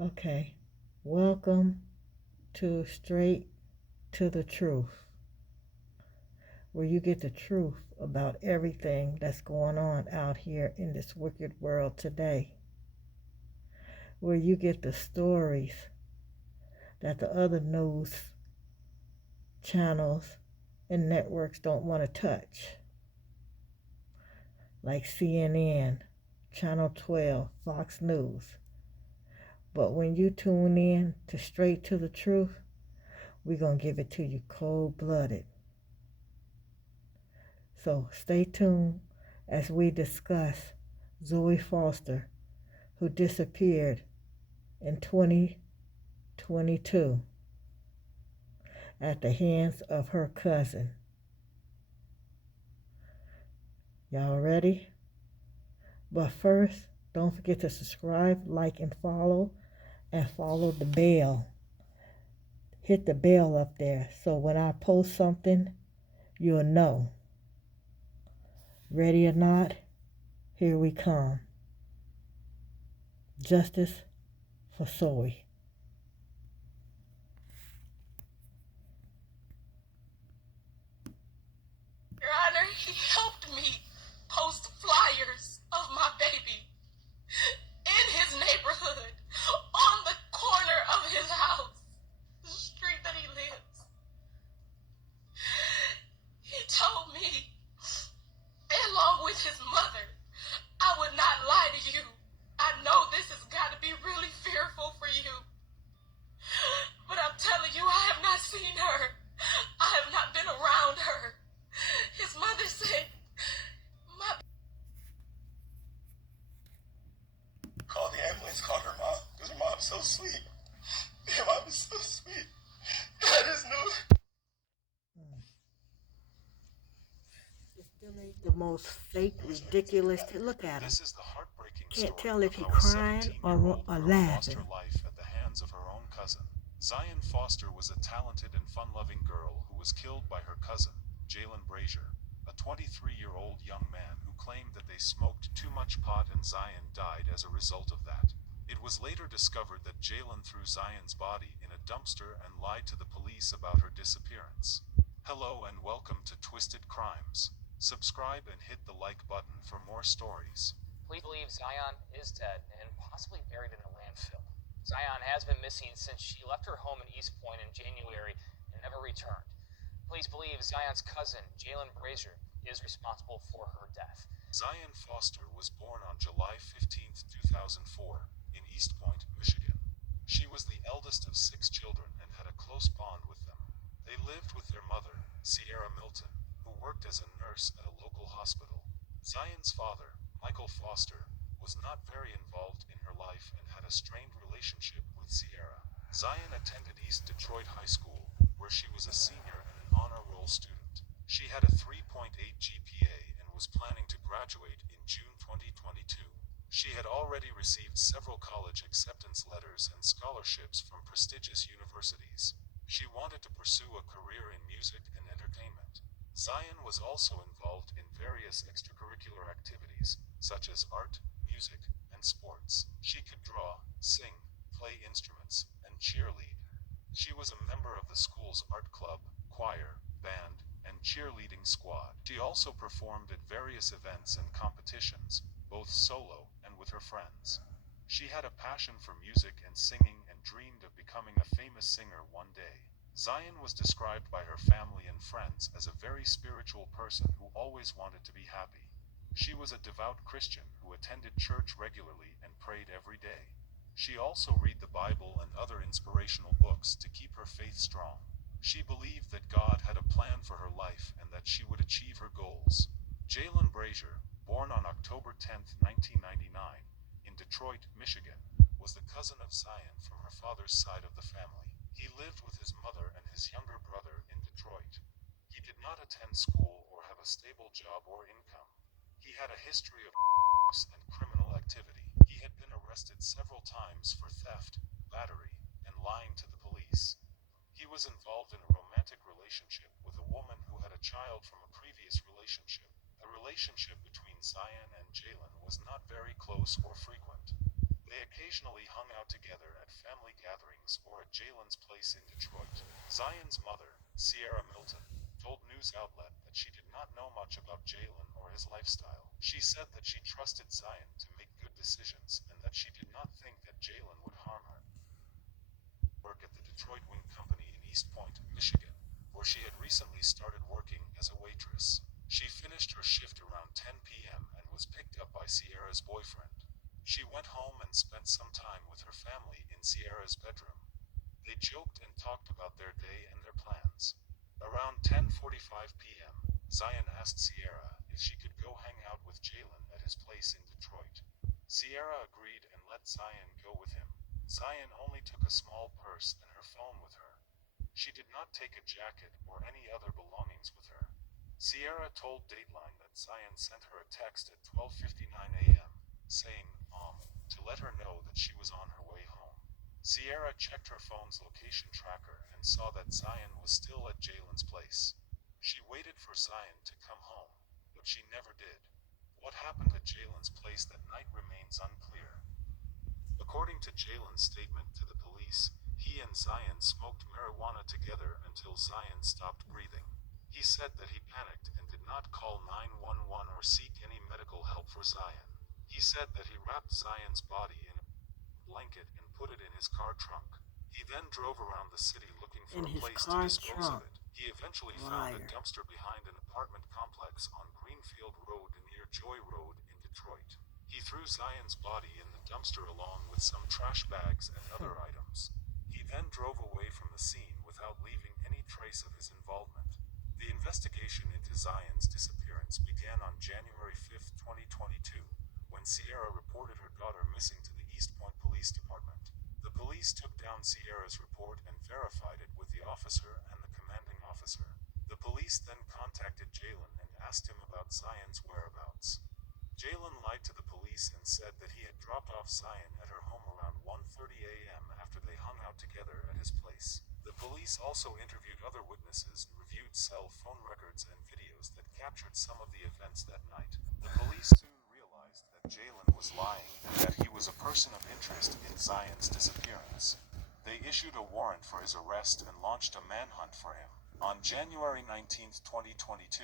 Okay, welcome to Straight to the Truth, where you get the truth about everything that's going on out here in this wicked world today, where you get the stories that the other news channels and networks don't want to touch, like CNN, Channel 12, Fox News. But when you tune in to Straight to the Truth, we're going to give it to you cold blooded. So stay tuned as we discuss Zoe Foster, who disappeared in 2022 at the hands of her cousin. Y'all ready? But first, don't forget to subscribe, like, and follow the bell. Hit the bell up there so when I post something, you'll know. Ready or not, here we come. Justice for Zoe. Your Honor, he helped me post flyers of my baby in his neighborhood, on the corner of his house, the street that he lives. He told me, along with his mother, I would not lie to you. I know this has got to be really fearful for you. But I'm telling you, I have not seen her. I have not been around her. His mother said, my... Call the ambulance, call her mom, because her mom's so sweet. Your mom is so sweet. I just knew. It still ain't the most fake, ridiculous. Look at him. This is the heartbreaking Can't story tell if of he how a crying 17-year-old or girl lost laughing. her life at the hands of her own cousin. Zion Foster was a talented and fun-loving girl who was killed by her cousin, Jalen Brazier, a 23-year-old young man who claimed that they smoked too much pot and Zion died as a result of that. It was later discovered that Jalen threw Zion's body in a dumpster and lied to the police about her disappearance. Hello and welcome to Twisted Crimes. Subscribe and hit the like button for more stories. Police believe Zion is dead and possibly buried in a landfill. Zion has been missing since she left her home in East Point in January and never returned. Police believe Zion's cousin, Jalen Brazier, is responsible for her death. Zion Foster was born on July 15, 2004, in East Point, Michigan. She was the eldest of 6 children and had a close bond with them. They lived with their mother, Sierra Milton, who worked as a nurse at a local hospital. Zion's father, Michael Foster, was not very involved in her life and had a strained relationship with Sierra. Zion attended East Detroit High School, where she was a senior and an honor roll student. She had a 3.8 GPA and was planning to graduate in June 2022. She had already received several college acceptance letters and scholarships from prestigious universities. She wanted to pursue a career in music and entertainment. Zion was also involved in various extracurricular activities, such as art, music, and sports. She could draw, sing, play instruments, and cheerlead. She was a member of the school's art club, choir, band, and cheerleading squad. She also performed at various events and competitions, both solo and with her friends. She had a passion for music and singing and dreamed of becoming a famous singer one day. Zion was described by her family and friends as a very spiritual person who always wanted to be happy. She was a devout Christian who attended church regularly and prayed every day. She also read the Bible and other inspirational books to keep her faith strong. She believed that God had a plan for her life and that she would achieve her goals. Jalen Brazier, born on October 10, 1999, in Detroit, Michigan, was the cousin of Zion from her father's side of the family. He lived with his mother and his younger brother in Detroit. He did not attend school or have a stable job or income. He had a history of and criminal activity. He had been arrested several times for theft, battery, and lying to the police. He was involved in a romantic relationship with a woman who had a child from a previous relationship. The relationship between Zion and Jalen was not very close or frequent. They They occasionally hung out together at family gatherings or at Jalen's place in Detroit. Zion's mother, Sierra Milton, told news outlet that she did not know much about Jalen or his lifestyle. She said that she trusted Zion to make good decisions and that she did not think that Jalen would harm her. Work at the Detroit Wing Company in East Point, Michigan, where she had recently started working as a waitress. She finished her shift around 10 p.m. and was picked up by Sierra's boyfriend. She went home and spent some time with her family in Sierra's bedroom. They joked and talked about their day and their plans. Around 10:45 p.m., Zion asked Sierra if she could go hang out with Jalen at his place in Detroit. Sierra agreed and let Zion go with him. Zion only took a small purse and her phone with her. She did not take a jacket or any other belongings with her. Sierra told Dateline that Zion sent her a text at 12:59 a.m., saying, to let her know that she was on her way home. Sierra checked her phone's location tracker and saw that Zion was still at Jalen's place. She waited for Zion to come home, but she never did. What happened at Jalen's place that night remains unclear. According to Jalen's statement to the police, he and Zion smoked marijuana together until Zion stopped breathing. He said that he panicked and did not call 911 or seek any medical help for Zion. He said that he wrapped Zion's body in a blanket and put it in his car trunk. He then drove around the city looking for a place to dispose of it. He eventually found a dumpster behind an apartment complex on Greenfield Road near Joy Road in Detroit. He threw Zion's body in the dumpster along with some trash bags and other items. He then drove away from the scene without leaving any trace of his involvement. The investigation into Zion's disappearance began on January 5, 2022, when Sierra reported her daughter missing to the East Point Police Department. The police took down Sierra's report and verified it with the officer and the commanding officer. The police then contacted Jalen and asked him about Zion's whereabouts. Jalen lied to the police and said that he had dropped off Zion at her home around 1:30 a.m. after they hung out together at his place. The police also interviewed other witnesses and reviewed cell phone records and videos that captured some of the events that night. The police soon realized that Jalen was lying and that he was a person of interest in Zion's disappearance. They issued a warrant for his arrest and launched a manhunt for him. On January 19, 2022,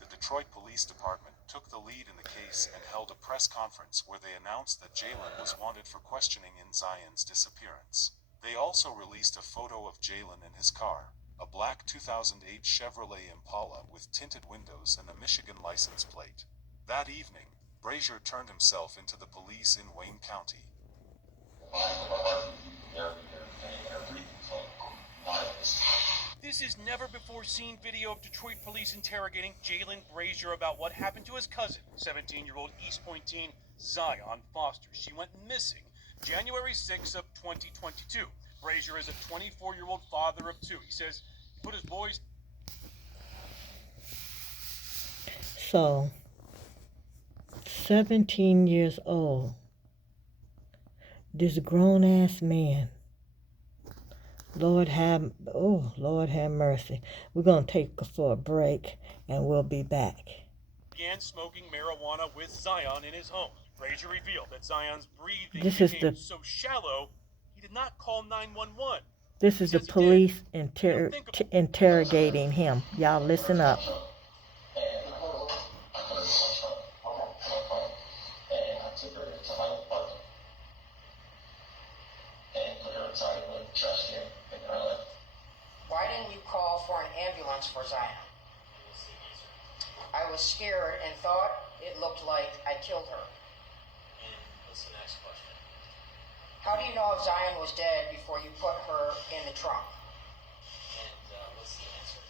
the Detroit Police Department took the lead in the case and held a press conference where they announced that Jalen was wanted for questioning in Zion's disappearance. They also released a photo of Jalen in his car, a black 2008 Chevrolet Impala with tinted windows and a Michigan license plate. That evening, Brazier turned himself into the police in Wayne County. This is never-before-seen video of Detroit police interrogating Jalen Brazier about what happened to his cousin, 17-year-old East Point teen Zion Foster. She went missing January 6 of 2022. Brazier is a 24-year-old father of two. He says he put his boys... So, 17 years old, this grown-ass man, Lord have mercy. We're going to take for a break, and we'll be back. Began smoking marijuana with Zion in his home. Brazier revealed that Zion's breathing became so shallow, he did not call 911. This is the police interrogating him. Y'all listen up. Why didn't you call for an ambulance for Zion? I was scared and thought it looked like I killed her. And what's the next question? How do you know if Zion was dead before you put her in the trunk? And what's the answer?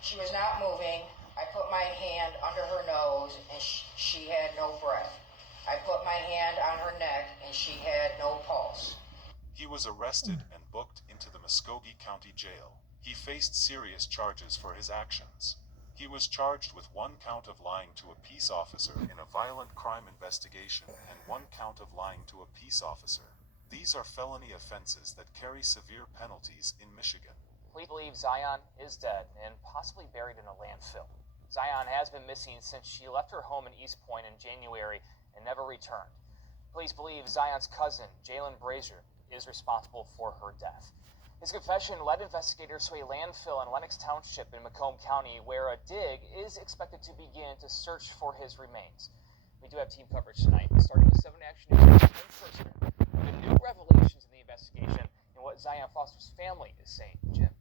She was not moving. I put my hand under her nose and she had no breath. I put my hand on her neck and she had no pulse. He was arrested and booked into the Muskogee County Jail. He faced serious charges for his actions. He was charged with 1 count of lying to a peace officer in a violent crime investigation and 1 count of lying to a peace officer. These are felony offenses that carry severe penalties in Michigan. We believe Zion is dead and possibly buried in a landfill. Zion has been missing since she left her home in East Point in January and never returned. Police believe Zion's cousin, Jalen Brazier, is responsible for her death. His confession led investigators to a landfill in Lenox Township in Macomb County, where a dig is expected to begin to search for his remains. We do have team coverage tonight, starting with 7 Action News in person, with new revelations in the investigation and what Zion Foster's family is saying. Jim.